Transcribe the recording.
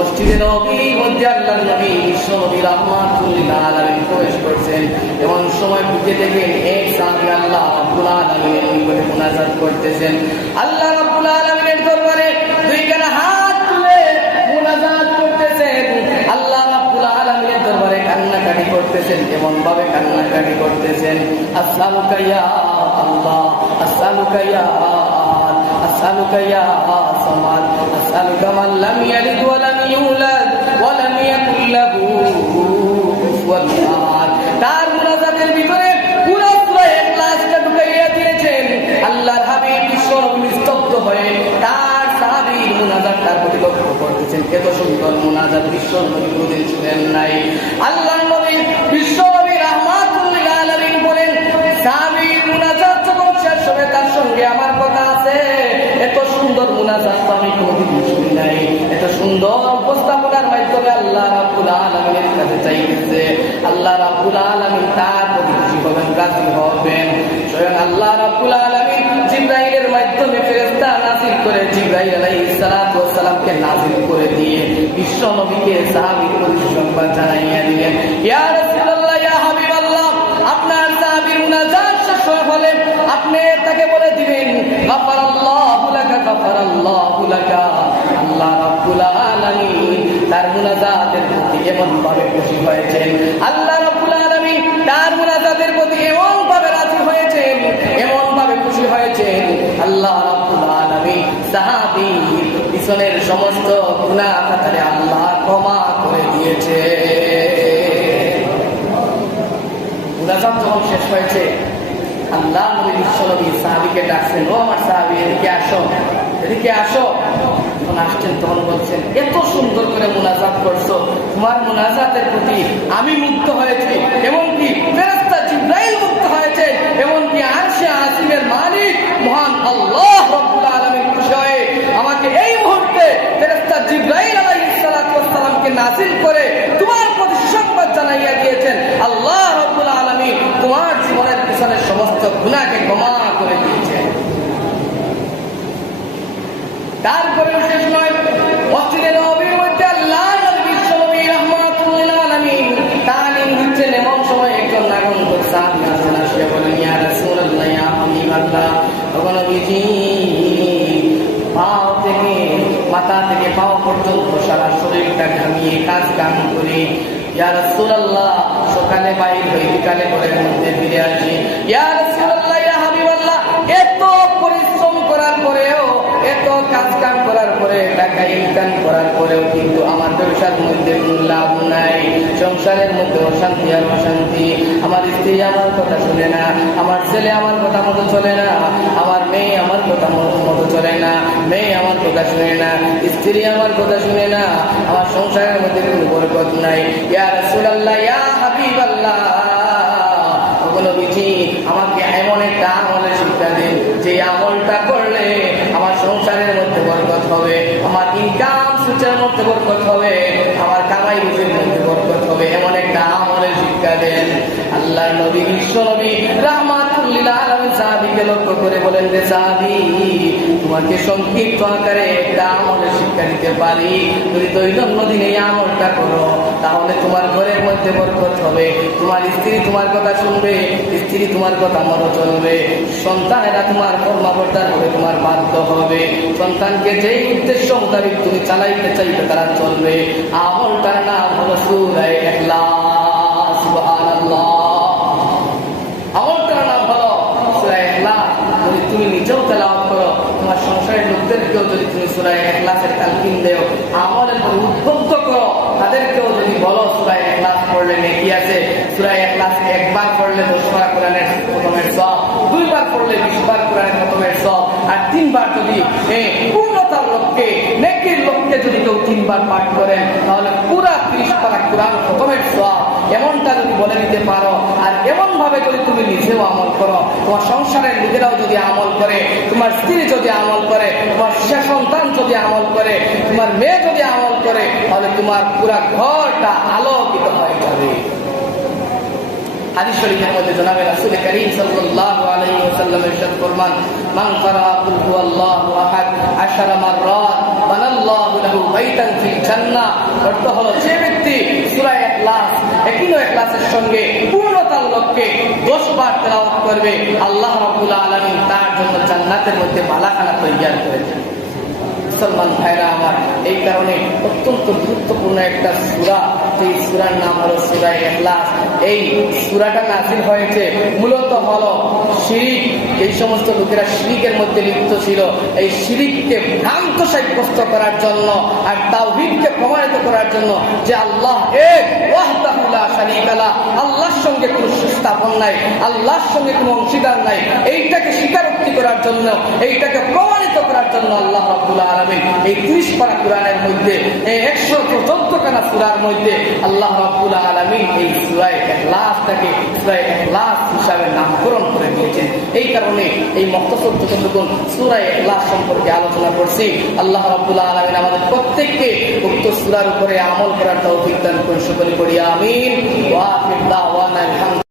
মসজিদে নববীর মধ্যে আল্লাহর নবী বিশ্ব নবী রাহমাতুল লিল আলামিন প্রবেশ করছেন। এমন সময় বুঝে দেখেন এক সাহাবী আল্লাহ রাব্বুল আলামিনের নিকটে মুনাজাত করতেছেন। আল্লাহ রাব্বুল আলামিনের দরবারে দুইখানা হাত তুলে মুনাজাত করতেছেন। আল্লাহ রাব্বুল আলামিনের দরবারে কান্নাকাটি করতেছেন। এমন ভাবে কান্নাকাটি করতেছেন, আসসালুকা ইয়া আল্লাহ, আসসালুকা ইয়া আহাদ, আসসালুকা ইয়া সামাদ, আসসালুকা মান লাম ইয়ালিদ ওয়া লাম ইউলাদ ওয়া লাম ইয়াকুল লাহু কুফুয়ান আহাদ। তার মুনাজাতের ভিতরে পুরো সূরা ইখলাসটা ঢুকাইয়া দিয়েছেন। আল্লাহর হাবিব বিশ্ব নবী স্তব্ধ হয়ে তার সাহাবীর মুনাজাতটার প্রতি লক্ষ্য করতেছেন। এত সুন্দর মুনাজাত বিশ্ব নবী কোনদিন শুনেন নাই। আল্লাহর নবী বিশ্ব নবী রাহমাতুল লিল আলামিন বলেন, সাহাবীর মুনাজাত যখন শেষ হবে তার সঙ্গে আমার কথা আছে। এত সুন্দর মুনাজাত তো আমি কোনদিন শুনি নাই। এত সুন্দর উপস্থাপনার মাধ্যমে আল্লাহ রাব্বুল আলামিনের কাছে চাইতেছে। আল্লাহ রাব্বুল আলামিন তার প্রতি খুশি হবেন, রাজি হবেন। স্বয়ং আল্লাহ রাব্বুল আলামিন জিবরাইলের মাধ্যমে ফেরেশতা নাযিল করে জিবরাইল আলাইহিস সালাতু ওয়াস সালামকে নাযিল করে দিয়ে বিশ্ব নবীকে সাহাবীর প্রতি সংবাদ জানাইয়া দিলেন, ইয়া রাসূলুল্লাহ, ইয়া হাবিবাল্লাহ, আপনার সাহাবীর মুনাজাত শেষ হলে আপনি তাকে বলে দিবেন, গাফারাল্লাহু লাকা, গাফারাল্লাহু লাকা। আল্লাহ রাব্বুল আলামিন তার মুনাজাতের প্রতি এমন ভাবে খুশি হয়েছেন। আল্লাহ রাব্বুল আলামিন তার মুনাজাতের প্রতি এমন ভাবে রাজি হয়েছেন, এমন ভাবে খুশি হয়েছেন। আল্লাহ রাব্বুল আলামিন সাহাবীর পিছনের সমস্ত গুনাহ খাতারে আল্লাহ ক্ষমা করে দিয়েছে। মুনাজাত যখন শেষ হয়েছে, আল্লাহ নবী বিশ্বনবী সাহাবীকে ডাকছেন, ও আমার সাহাবী, এদিকে আসো, এদিকে আসো। যখন আসছেন তখন বলছেন, এত সুন্দর করে মুনাজাত করছো, তোমার মুনাজাতের প্রতি আমি মুগ্ধ হয়েছি, এমনকি ফেরেশতা জিবরাইল মুগ্ধ হয়েছে, এমনকি আরশে আজিমের মালিক মহান আল্লাহ রাব্বুল আলামিন খুশি হয়ে আমাকে এই মুহূর্তে ফেরেশতা জিবরাইল আলাইহিস সালাতু ওয়াস সালামকে নাযিল করে তোমার প্রতি সংবাদ জানাইয়া দিয়েছেন। আল্লাহ রাব্বুল আলামিন তোমার জীবনের পিছনের সমস্ত গুনাহকে ক্ষমা করে দিয়েছেন। তারপরে শেষ নয়, মসজিদে নববীর মধ্যে আল্লাহ নবী বিশ্বনবী রাহমাতুল লিল আলামিন তালিম দিচ্ছেন। এমন সময় একজন নাগরিক সাহাবী আসেন, আসে বলেন, ইয়া রাসূলুল্লাহ, ইয়া হাবিবাল্লাহ, ও নবীজি, পাও থেকে মাথা থেকে পাও পর্যন্ত সারা শরীরটা ঘামিয়ে কাজ কাম করে, ইয়া রাসূলুল্লাহ, সকালে বাইর হই, বিকালে ঘরের মধ্যে ফিরে আসি। ইয়া রাসূলুল্লাহ, ইয়া হাবিবাল্লাহ, এত পরিশ্রম করার পরেও, এত কাজ কাম করার পরে, টাকা ইনকাম করার পরেও কিন্তু আমার ব্যবসার মধ্যে কোনো লাভ নাই। সংসারের মধ্যে অশান্তি আর অশান্তি। আমার স্ত্রী আমার কথা শুনে না, আমার ছেলে আমার কথা মতো চলে না, আমার মেয়ে আমার কথা মতো চলে না, মেয়ে আমার কথা শুনে না, স্ত্রী আমার কথা শুনে না, আমার সংসারের মধ্যে কোনো বরকত নাই। ইয়া রাসূলুল্লাহ, ইয়া হাবিবাল্লাহ, নবীজি, আমাকে এমন একটা আমলের শিক্ষা দিন যে আমলটা করলে আমার সংসারের মধ্যে বরকত হবে, আমার ইনকাম সুচের মধ্যে বরকত হবে, আমার কামাই রুজির মধ্যে বরকত হবে। এমন একটা আমলের শিক্ষা দেন। আল্লাহ নবী বিশ্ব নবী রাহমাতুল লিল আলামিন সাহাবীকে লক্ষ্য করে বলেন, যে সাহাবী, তোমাকে সংক্ষিপ্ত আকারে একটা আমলের শিক্ষা দিতে পারি। যদি দৈনন্দিন এই আমলটা করো তাহলে তোমার ঘরের মধ্যে বরকত হবে, তোমার স্ত্রী তোমার কথা শুনবে, স্ত্রী তোমার কথা মতো চলবে, সন্তানেরা তোমার কর্মকর্তার হবে, তোমার বাধ্য হবে, সন্তানকে যেই উদ্দেশ্য মোতাবেক তুমি চালাইতে চাইবে তারা চলবে। আমলটার নাম হলো সূরা ইখলাস। সুবহানাল্লাহ। আমলটার নাম হলো সূরা ইখলাস। যদি তুমি নিজেও তেলাওয়াত করো, তোমার সংসারের লোকদেরকেও যদি তুমি সূরা ইখলাসের তালকিন দেও, আমলের উদ্বুদ্ধ করো, তাদেরকেও যদি বলো সূরা ইখলাস পড়লে নেকি আছে, সূরা ইখলাস একবার পড়লে 10 বার কোরআনের খতমের সওয়াব, 2 বার পড়লে 20 বার কোরআনের খতমের সওয়াব, আর 3 বার যদি পূর্ণতার লক্ষ্যে, নেকির লক্ষ্যে যদি কেউ 3 বার পাঠ করেন তাহলে পুরা 30 পারা কোরআন খতমের সওয়াব। এমনটা যদি বলে নিতে পারো, আর এমন ভাবে যদি তুমি নিজেও আমল করো, তোমার সংসারের লোকেরাও যদি আমল করে, তোমার স্ত্রী যদি আমল করে, তোমার সন্তান যদি আমল করে, তোমার মেয়ে যদি আমল করে, তাহলে তোমার পুরা ঘরটা আলোকিত হয়ে যাবে। হাদিস শরীফের মধ্যে জনাবে রাসূল করিম সাল্লাল্লাহু আলাইহি ওয়াসাল্লাম ইরশাদ ফরমান, মান ক্বারা কুল হুয়াল্লাহু আহাদ 10 মাররাত বানাল্লাহু লাহু বাইতান ফিল জান্নাহ। অর্থ হলো যে ব্যক্তি সূরা ইখলাস একিনো ইখলাসের সঙ্গে পূর্ণতার লক্ষ্যে 10 বার তেলাওয়াত করবে, আল্লাহ রাব্বুল আলামিন তার জন্য জান্নাতের মধ্যে মালাখানা তৈরি করে দেন। মুসলমান ভাইরা আমার, এই কারণে অত্যন্ত গুরুত্বপূর্ণ একটা সূরা, এই সূরার নাম হলো সূরা ইখলাস। এই সূরাটা নাযিল হয়েছে মূলত হলো শিরিক, এই সমস্ত লোকেরা শিরিকের মধ্যে লিপ্ত ছিল, এই শিরিককে ভ্রান্ত সাব্যস্ত করার জন্য আর তাওহীদকে প্রমাণিত করার জন্য যে আল্লাহ এক, ওয়াহদাহু লা শারীকা লাহ, আল্লাহর সঙ্গে কোনো স্থাপন নাই, আল্লাহর সঙ্গে কোনো অংশীদার নাই, এইটাকে স্বীকারোক্তি করার জন্য, এইটাকে প্রমাণিত করার জন্য আল্লাহ রাব্বুল আলামিন এই 30 পারা কোরআনের মধ্যে, এই 114 খানা সূরার মধ্যে আল্লাহ রাব্বুল আলামিন এই সূরা ইখলাসটাকে সূরা ইখলাস হিসাবে নামকরণ করে দিয়েছেন। এই কারণে এই মুখতাসর যতটুকু সূরা ইখলাস সম্পর্কে আলোচনা করছি, আল্লাহ রাব্বুল আলামিন আমাদের প্রত্যেককে উক্ত সূরার উপরে আমল করার তৌফিক দান করুন, সকলে পড়ি আমিন।